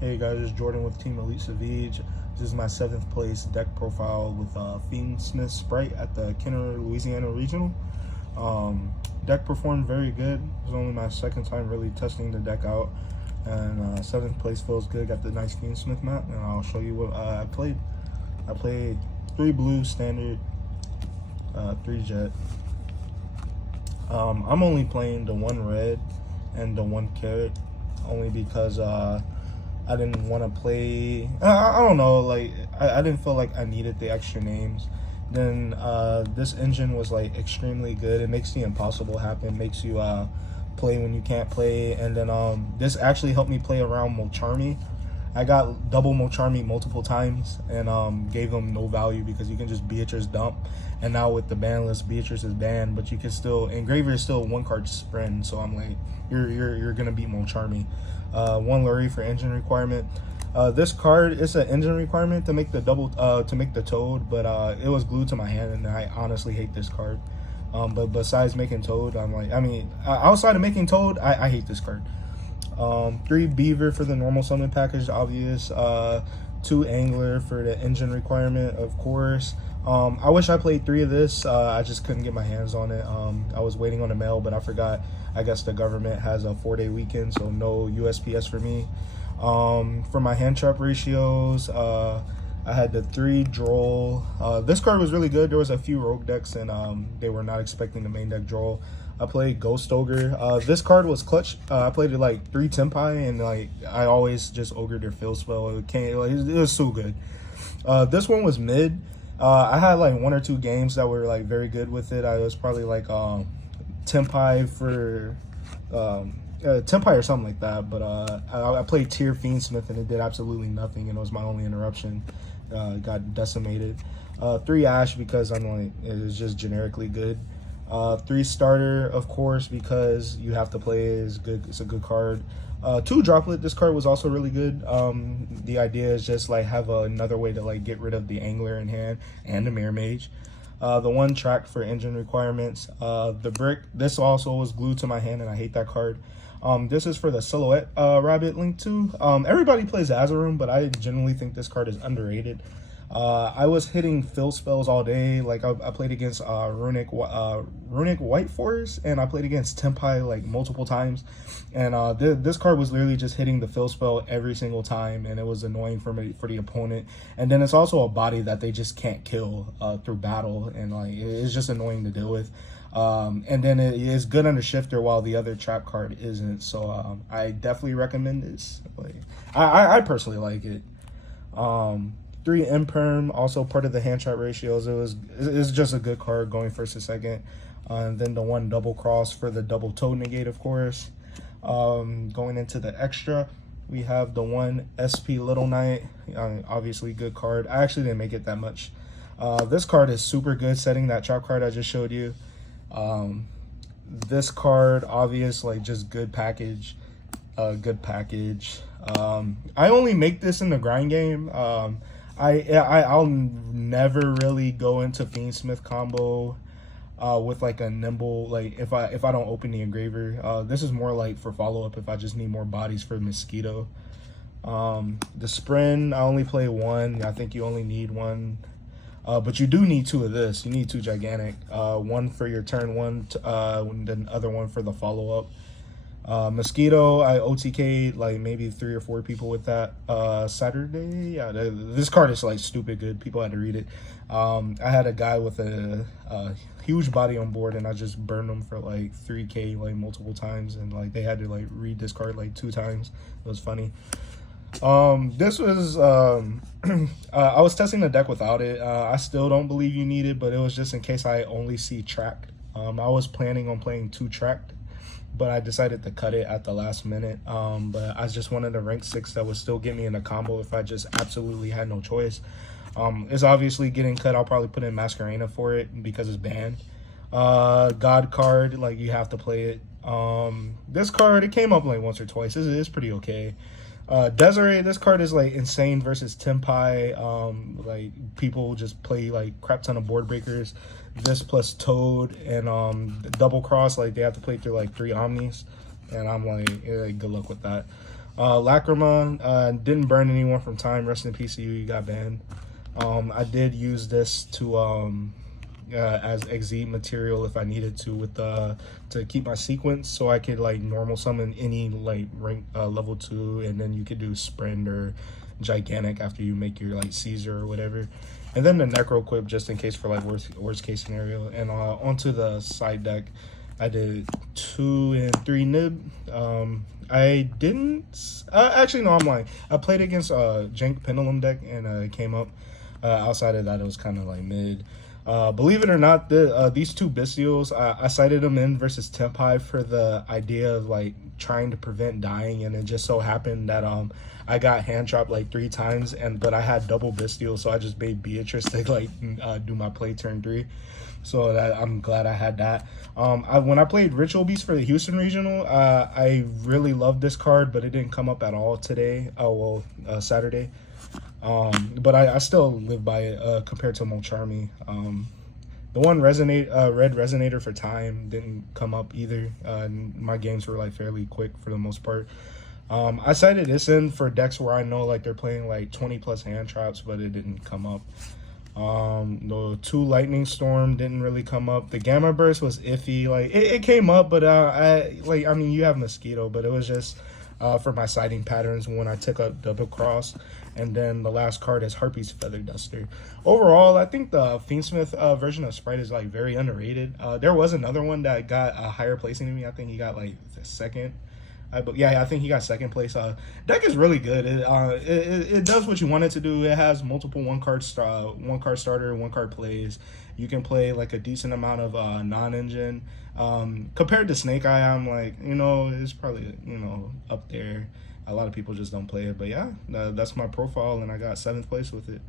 Hey guys, it's Jordan with Team Elite Savage. This is my 7th place deck profile with Fiendsmith Spright at the Kenner, Louisiana Regional. Deck performed very good. It was only my second time really testing the deck out. And 7th place feels good. Got the nice Fiendsmith map, and I'll show you what I played. I played 3 blue standard, 3 jet. I'm only playing the 1 red and the 1 carrot only because I didn't want to play. I don't know. Like I didn't feel like I needed the extra names. Then this engine was like extremely good. It makes the impossible happen. Makes you play when you can't play. And then this actually helped me play around Mocharmy. I got double Mocharmy multiple times and gave them no value because you can just Beatrice dump. And now with the ban list, Beatrice is banned, but you can still Engraver is still 1 card sprint. So I'm like, you're gonna beat Mocharmy. 1 Lurie for engine requirement. This card is an engine requirement to make the to make the Toad, but it was glued to my hand, and I honestly hate this card. But besides making Toad, outside of making Toad, I hate this card. 3 Beaver for the normal summon package, obvious. 2 Angler for the engine requirement, of course. I wish I played 3 of this. I just couldn't get my hands on it. I was waiting on the mail, but I forgot. I guess the government has a 4-day weekend, so no USPS for me. For my hand trap ratios, I had the 3 Droll. This card was really good. There was a few rogue decks, and they were not expecting the main deck Droll. I played Ghost Ogre. This card was clutch. I played it like 3 Tempai, and like I always just ogred their field spell. It was so good. This one was mid. I had like 1 or 2 games that were like very good with it. I was probably like Tempai for Tempai or something like that. But I played Tier Fiendsmith and it did absolutely nothing, and it was my only interruption. Got decimated. 3 Ash because I'm like it is just generically good. 3 Starter, of course, because you have to play it. Is good. It's a good card. 2 Droplet. This card was also really good. The idea is just like have another way to like get rid of the Angler in hand and the Mirror Mage. The 1 Track for engine requirements. The Brick. This also was glued to my hand, and I hate that card. This is for the Silhouette Rabbit link too. Everybody plays Azaroom, but I genuinely think this card is underrated. I was hitting fill spells all day. Like I played against Runic White Forest, and I played against Tempai like multiple times. And this card was literally just hitting the fill spell every single time, and it was annoying for me for the opponent. And then it's also a body that they just can't kill through battle, and like it's just annoying to deal with. And then it is good under shifter while the other trap card isn't. So I definitely recommend this. Like I personally like it. 3 Imperm, also part of the hand trap ratios. It's just a good card going first and second. And then the 1 Double Cross for the double Toad negate, of course. Going into the extra, we have the 1 SP Little Knight. Obviously good card. I actually didn't make it that much. This card is super good, setting that trap card I just showed you. This card, obvious, like just good package. Good package. I only make this in the grind game. I'll never really go into Fiendsmith combo with like a nimble, like if I don't open the Engraver. This is more like for follow-up if I just need more bodies for Mosquito. The Sprint, I only play 1. I think you only need 1. But you do need 2 of this. You need 2 gigantic. 1 for your turn 1, and then other 1 for the follow-up. Mosquito, I OTK'd like maybe 3 or 4 people with that Saturday. Yeah, this card is like stupid good. People had to read it. I had a guy with a huge body on board, and I just burned them for like 3K like multiple times, and like they had to like read this card like 2 times. It was funny. This was I was testing the deck without it. I still don't believe you need it, but it was just in case I only see tracked. I was planning on playing 2 tracked, but I decided to cut it at the last minute. But I just wanted a rank 6 that would still get me in a combo if I just absolutely had no choice. It's obviously getting cut. I'll probably put in Masquerena for it because it's banned. God card, like you have to play it. This card, it came up like once or twice. It's pretty okay. Desiree, this card is like insane versus Tempai. Like people just play like crap ton of board breakers. This plus Toad and double cross, like they have to play through like 3 Omnis, and I'm like, good luck with that. Lacrima, didn't burn anyone from time. Rest in peace to you. You got banned. I did use this to as exit material if I needed to with to keep my sequence, so I could like normal summon any like rank level 2, and then you could do sprint or gigantic after you make your like Caesar or whatever. And then the necro equip just in case for like worst case scenario. And onto the side deck, I did 2 and 3 nib. I didn't actually, no, I'm lying. I played against Jank Pendulum deck and it came up. Outside of that, it was kind of like mid. Believe it or not, these 2 Bestials, I cited them in versus Tempai for the idea of like trying to prevent dying, and it just so happened that I got hand chopped like 3 times, but I had double Bestial, so I just made Beatrice to like do my play turn 3. So that I'm glad I had that. When I played Ritual Beast for the Houston Regional, I really loved this card, but it didn't come up at all today. Saturday. But I still live by it compared to Molcharmy. The one red resonator for time didn't come up either. My games were like fairly quick for the most part. I cited this in for decks where I know like they're playing like 20 plus hand traps, but it didn't come up. The 2 lightning storm didn't really come up. The gamma burst was iffy. Like it came up, but I mean you have mosquito, but it was just for my sighting patterns when I took up double cross. And then the last card is Harpy's Feather Duster. Overall, I think the Fiendsmith version of Spright is like very underrated. There was another one that got a higher placing than me. I think he got like the second. I think he got second place. Deck is really good. It does what you want it to do. It has multiple one card starter, 1 card plays. You can play like a decent amount of non-engine. Compared to Snake Eye, I'm like, it's probably up there. A lot of people just don't play it, but yeah, that's my profile, and I got 7th place with it.